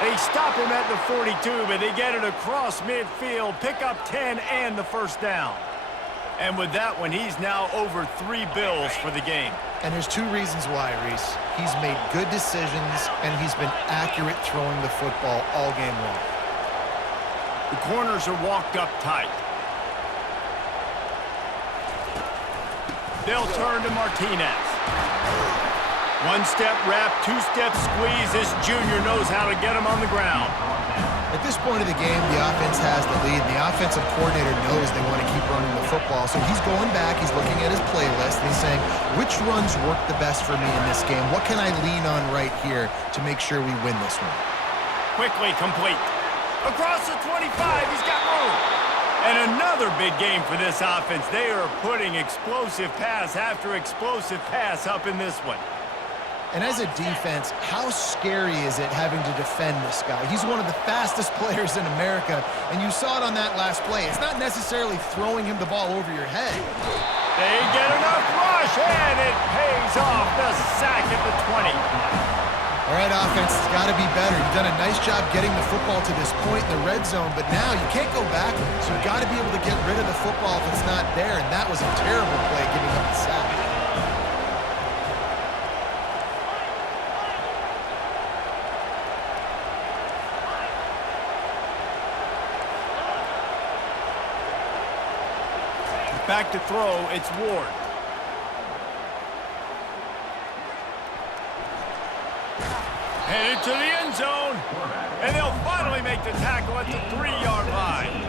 They stop him at the 42, but they get it across midfield, pick up 10 and the 1st down. And with that one, he's now over 3 bills for the game. And there's 2 reasons why, Reese. He's made good decisions, and he's been accurate throwing the football all game long. The corners are walked up tight. They'll turn to Martinez. 1-step wrap, 2-step squeeze. This junior knows how to get him on the ground. At this point of the game, the offense has the lead. The offensive coordinator knows they want to keep running the football. So he's going back, he's looking at his playlist, and he's saying, which runs work the best for me in this game? What can I lean on right here to make sure we win this one? Quickly complete. Across the 25, he's got room. And another big game for this offense. They are putting explosive pass after explosive pass up in this one. And as a defense, how scary is it having to defend this guy? He's one of the fastest players in America, and you saw it on that last play. It's not necessarily throwing him the ball over your head. They get enough rush, and it pays off. The sack at the 20. All right, offense, it's got to be better. You've done a nice job getting the football to this point in the red zone, but now you can't go backwards. You've got to be able to get rid of the football if it's not there, and that was a terrible play giving up the sack. Back to throw, it's Ward. Headed to the end zone, and they'll finally make the tackle at the 3-yard line.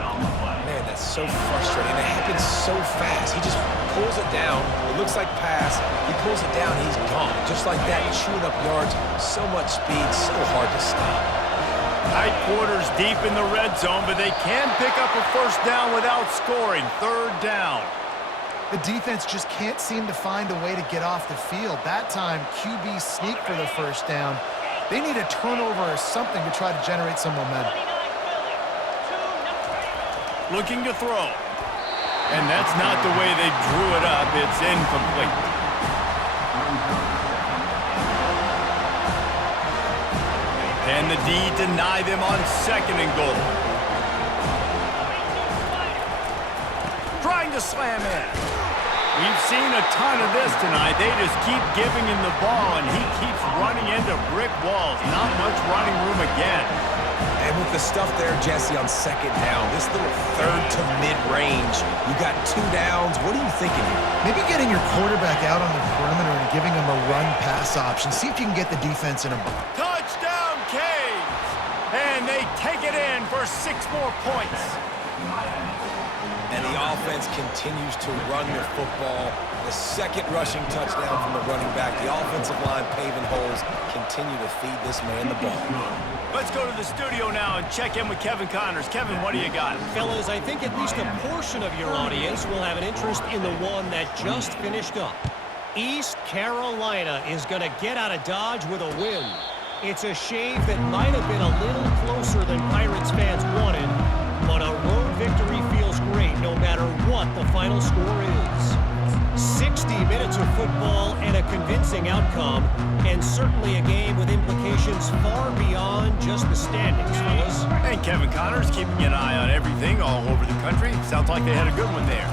Man, that's so frustrating. It happens so fast. He just pulls it down. It looks like pass. He pulls it down, he's gone. Just like that, chewing up yards. So much speed, so hard to stop. Tight quarters deep in the red zone, but they can pick up a 1st down without scoring. 3rd down. The defense just can't seem to find a way to get off the field. That time, QB sneak for the 1st down. They need a turnover or something to try to generate some momentum. Looking to throw. And that's not the way they drew it up. It's incomplete. Can the D deny them on 2nd and goal? Trying to slam in. We've seen a ton of this tonight. They just keep giving him the ball, and he keeps running into brick walls. Not much running room again. And with the stuff there, Jesse, on 2nd down, this little 3rd to mid-range, you got 2 downs. What are you thinking here? Maybe getting your quarterback out on the perimeter and giving him a run-pass option. See if you can get the defense in a ball. Touchdown, Canes! And they take it in for 6 more points. And the offense continues to run the football. The 2nd rushing touchdown from the running back. The offensive line paving holes. Continue to feed this man the ball. Let's go to the studio now and check in with Kevin Connors. Kevin, what do you got? Fellas, I think at least a portion of your audience will have an interest in the one that just finished up. East Carolina is going to get out of Dodge with a win. It's a shave that might have been a little closer than Pirates fans wanted, but a road victory feels great no matter what the final score is. 60 minutes of football and a convincing outcome, and certainly a game with implications far beyond just the standings, fellas. And Kevin Connors keeping an eye on everything all over the country. Sounds like they had a good one there.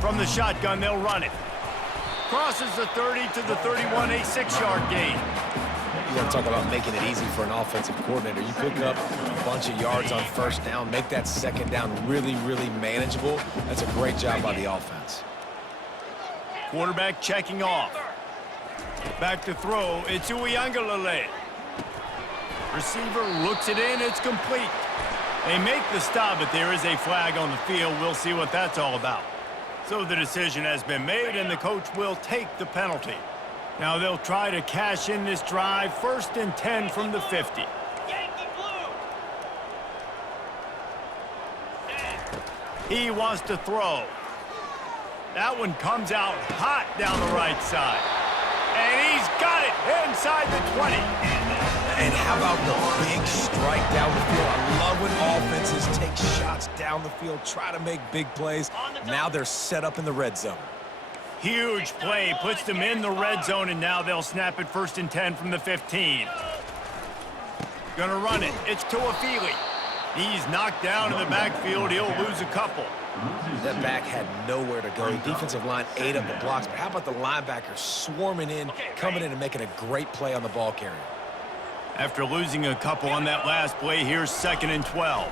From the shotgun, they'll run it. Crosses the 30 to the 31, a 6-yard gain. You want to talk about making it easy for an offensive coordinator. You pick up a bunch of yards on first down, make that second down really, really manageable. That's a great job by the offense. Quarterback checking off. Back to throw, it's Uiagalelei. Receiver looks it in, it's complete. They make the stop, but there is a flag on the field. We'll see what that's all about. So the decision has been made, and the coach will take the penalty. Now they'll try to cash in this drive. 1st and 10 from the 50. Yankee blue. He wants to throw. That one comes out hot down the right side. And he's got it inside the 20. And how about the big strike down the field? I love when offenses take shots down the field, try to make big plays. Now they're set up in the red zone. Huge play, puts them in the red zone, and now they'll snap it 1st and 10 from the 15. Gonna run it. It's Tuafili. He's knocked down in the backfield. He'll lose a couple. That back had nowhere to go. Defensive line ate up the blocks, but how about the linebacker swarming in, coming in and making a great play on the ball carrier? After losing a couple on that last play, here's 2nd and 12.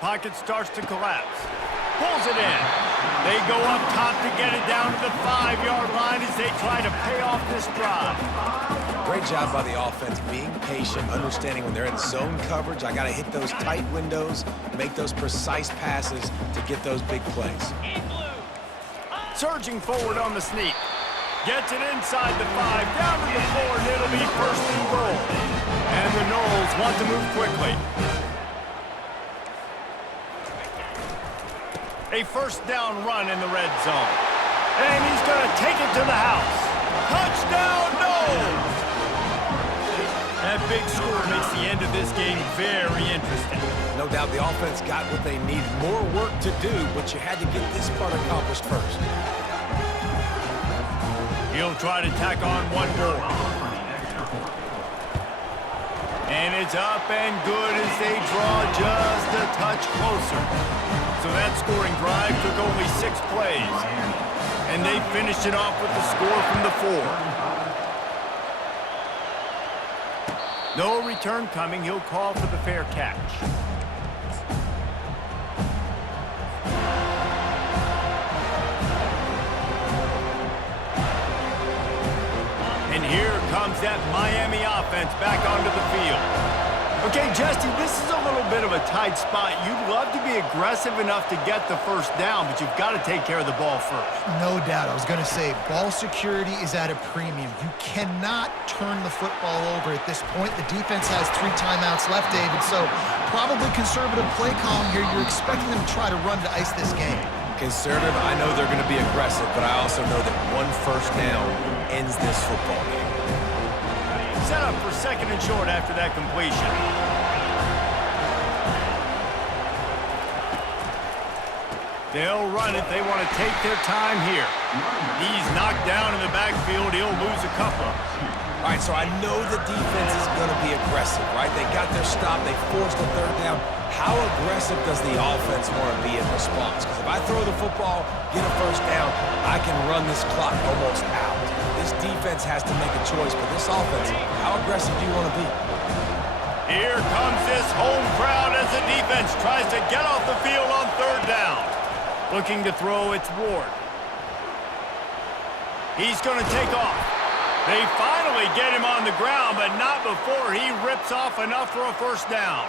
Pocket starts to collapse. Pulls it in. They go up top to get it down to the 5-yard line as they try to pay off this drive. Great job by the offense, being patient, understanding when they're in zone coverage, I got to hit those tight windows, make those precise passes to get those big plays. In blue. Surging forward on the sneak. Gets it inside the 5, down to the 4, and it'll be 1st and goal. And the Noles want to move quickly. A 1st down run in the red zone. And he's going to take it to the house. Touchdown, Noles! That big score makes the end of this game very interesting. No doubt the offense got what they needed. More work to do, but you had to get this part accomplished first. He'll try to tack on one more. And it's up and good as they draw just a touch closer. So that scoring drive took only 6 plays. And they finished it off with the score from the 4. No return coming. He'll call for the fair catch. And here comes that Miami offense back onto the field. Okay, Jesse, this is a little bit of a tight spot. You'd love to be aggressive enough to get the 1st down, but you've got to take care of the ball first. No doubt. I was going to say, ball security is at a premium. You cannot turn the football over at this point. The defense has 3 timeouts left, David, so probably conservative play calling here. You're expecting them to try to run to ice this game. Conservative, I know they're going to be aggressive, but I also know that 1 1st down ends this football game. Set up for 2nd and short after that completion. They'll run it. They want to take their time here. He's knocked down in the backfield. He'll lose a couple. All right, so I know the defense is going to be aggressive, right? They got their stop. They forced a 3rd down. How aggressive does the offense want to be in response? Because if I throw the football, get a 1st down, I can run this clock almost out. This defense has to make a choice, but this offense, how aggressive do you want to be? Here comes this home crowd as the defense tries to get off the field on 3rd down. Looking to throw, it's Ward. He's going to take off. They finally get him on the ground, but not before he rips off enough for a 1st down.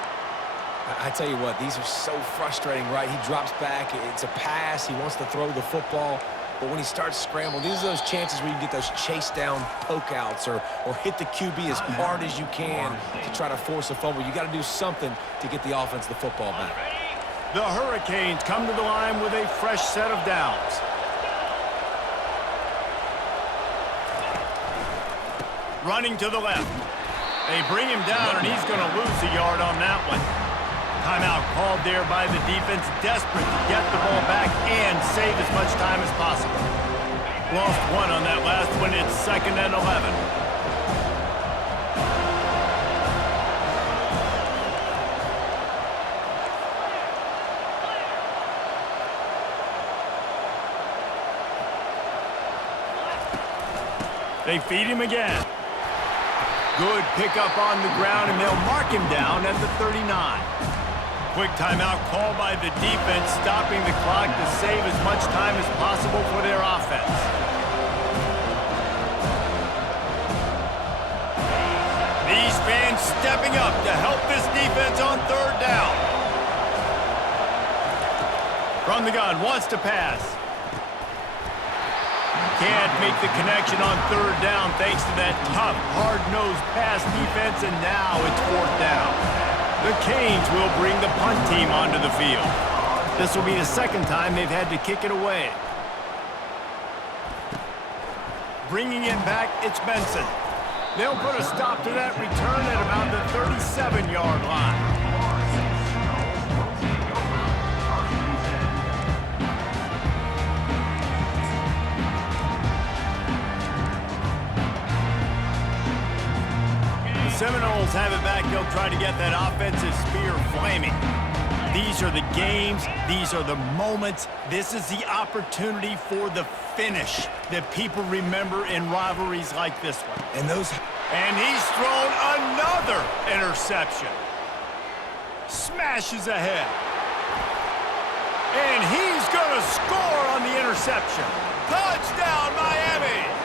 I tell you what, these are so frustrating, right? He drops back, it's a pass, he wants to throw the football, but when he starts scrambling, these are those chances where you get those chase down poke outs or hit the QB as hard as you can to try to force a fumble. You got to do something to get the offense the football back. The Hurricanes come to the line with a fresh set of downs. running to the left. They bring him down, and he's going to lose a yard on that one. Timeout called there by the defense, desperate to get the ball back and save as much time as possible. Lost one on that last one. It's 2nd and 11. They feed him again. Good pickup on the ground, and they'll mark him down at the 39. Quick timeout called by the defense, stopping the clock to save as much time as possible for their offense. These fans stepping up to help this defense on 3rd down. From the gun, wants to pass. Can't make the connection on 3rd down thanks to that tough, hard-nosed pass defense, and now it's 4th down. The Canes will bring the punt team onto the field. This will be the 2nd time they've had to kick it away. Bringing it back, it's Benson. They'll put a stop to that return at about the 37-yard line. Seminoles have it back. They'll try to get that offensive spear flaming. These are the games. These are the moments. This is the opportunity for the finish that people remember in rivalries like this one. And he's thrown another interception. Smashes ahead. And he's going to score on the interception. Touchdown, Miami!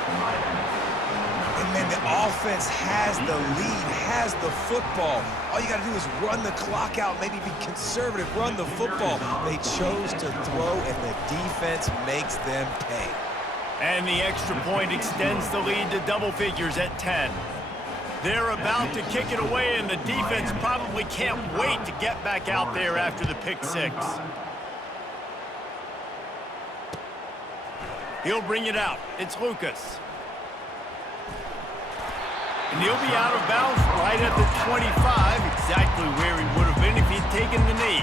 Man, the offense has the lead, has the football. All you got to do is run the clock out, maybe be conservative, run the football. They chose to throw, and the defense makes them pay. And the extra point extends the lead to double figures at 10. They're about to kick it away, and the defense probably can't wait to get back out there after the pick six. He'll bring it out. It's Lucas. And he'll be out of bounds right at the 25, exactly where he would have been if he'd taken the knee.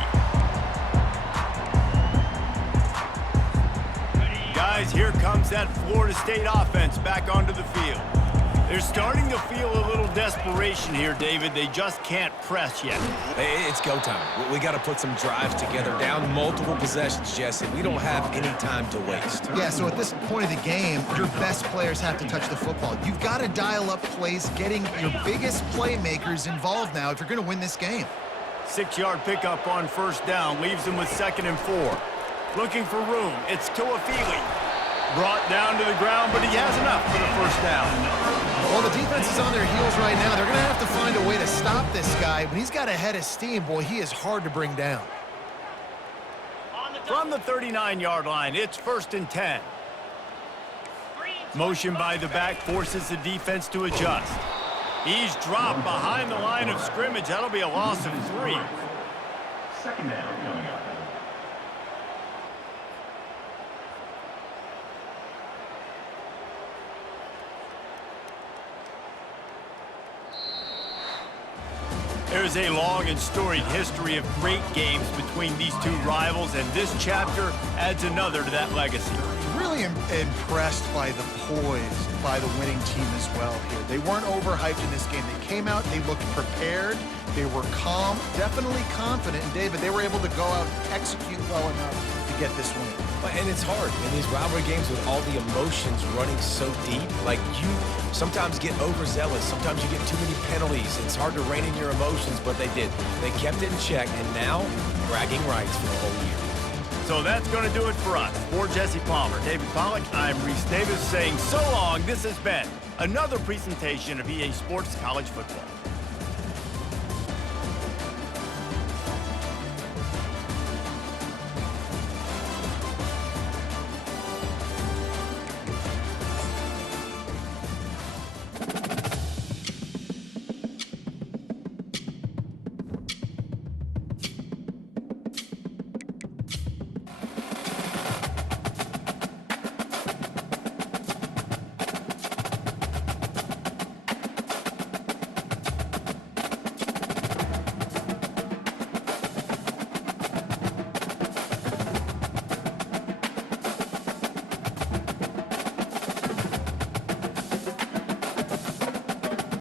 Guys, here comes that Florida State offense back onto the field. They're starting to feel a little desperation here, David. They just can't press yet. Hey, it's go time. We got to put some drives together, down multiple possessions, Jesse. We don't have any time to waste. Yeah, so at this point of the game, your best players have to touch the football. You've got to dial up plays, getting your biggest playmakers involved now if you're going to win this game. 6-yard pickup on 1st down leaves them with 2nd and 4. Looking for room. It's Toafili. Brought down to the ground, but he has enough for the 1st down. Well, the defense is on their heels right now. They're going to have to find a way to stop this guy. When he's got a head of steam, boy, he is hard to bring down. From the 39-yard line, it's 1st and 10. Motion by the back forces the defense to adjust. He's dropped behind the line of scrimmage. That'll be a loss of 3. 2nd down coming up. There's a long and storied history of great games between these two rivals, and this chapter adds another to that legacy. Really impressed by the poise by the winning team as well here. They weren't overhyped in this game. They came out, they looked prepared, they were calm, definitely confident. And David, they were able to go out and execute well enough to get this win. And it's hard in these rivalry games with all the emotions running so deep. Like, you sometimes get overzealous. Sometimes you get too many penalties. It's hard to rein in your emotions, but they did. They kept it in check, and now bragging rights for the whole year. So that's going to do it for us. For Jesse Palmer, David Pollack, I'm Reese Davis saying so long. This has been another presentation of EA Sports College Football.